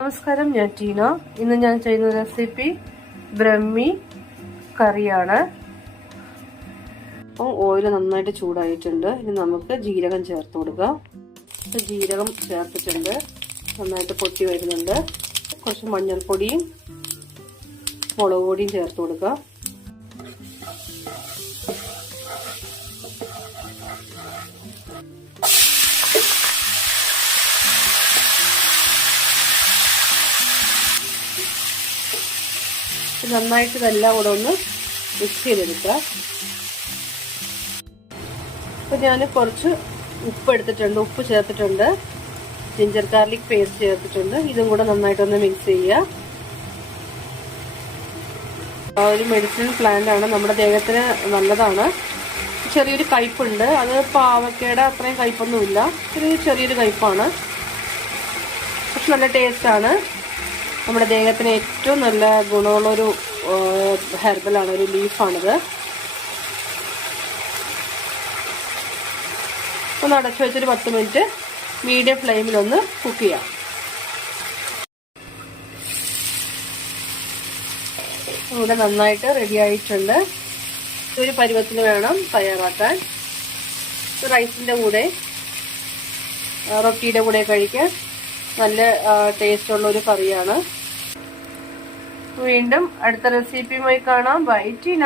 നമസ്കാരം, ഞാൻ ടീന. ഇന്ന് ഞാൻ ചെയ്യുന്ന റെസിപ്പി ബ്രഹ്മി കറിയാണ്. അപ്പോൾ ഓയിൽ നന്നായിട്ട് ചൂടായിട്ടുണ്ട്. ഇനി നമുക്ക് ജീരകം ചേർത്ത് കൊടുക്കാം. ജീരകം ചേർത്തിട്ടുണ്ട്, നന്നായിട്ട് പൊട്ടി വരുന്നുണ്ട്. കുറച്ച് മഞ്ഞൾപ്പൊടിയും മുളക് പൊടിയും ചേർത്ത് കൊടുക്കാം. നന്നായിട്ട് ഇതെല്ലാം കൂടെ ഒന്ന് മിക്സ് ചെയ്തെടുക്കുക. അപ്പോൾ ഞാൻ കുറച്ച് ഉപ്പ് എടുത്തിട്ടുണ്ട്, ഉപ്പ് ചേർത്തിട്ടുണ്ട്, ജിഞ്ചർ ഗാർലിക് പേസ്റ്റ് ചേർത്തിട്ടുണ്ട്. ഇതും കൂടെ നന്നായിട്ടൊന്ന് മിക്സ് ചെയ്യുക. ഒരു മെഡിസിനൽ പ്ലാന്റ് ആണ്, നമ്മുടെ ദേഹത്തിന് നല്ലതാണ്. ചെറിയൊരു കയ്പുണ്ട്, അത് പാവക്കയുടെ അത്രയും കയ്പൊന്നുമില്ല, ചെറിയൊരു കയ്പാണ്, പക്ഷെ നല്ല ടേസ്റ്റാണ്. നമ്മുടെ ദേഹത്തിന് ഏറ്റവും നല്ല ഗുണമുള്ളൊരു ഹെർബലാണ്, ഒരു ലീഫാണിത്. ഒന്ന് അടച്ചു വെച്ചൊരു 10 മിനിറ്റ് മീഡിയം ഫ്ലെയിമിലൊന്ന് കുക്ക് ചെയ്യാം. ഇവിടെ നന്നായിട്ട് റെഡി ആയിട്ടുണ്ട്. ഒരു പരുവത്തിന് വേണം തയ്യാറാക്കാൻ. റൈസിൻ്റെ കൂടെ റൊട്ടിയുടെ കൂടെ കഴിക്കാൻ നല്ല ടേസ്റ്റ് ഉള്ള ഒരു കറിയാണ്. വീണ്ടും അടുത്ത റെസിപ്പിയുമായി കാണാം. ബൈ ടീന.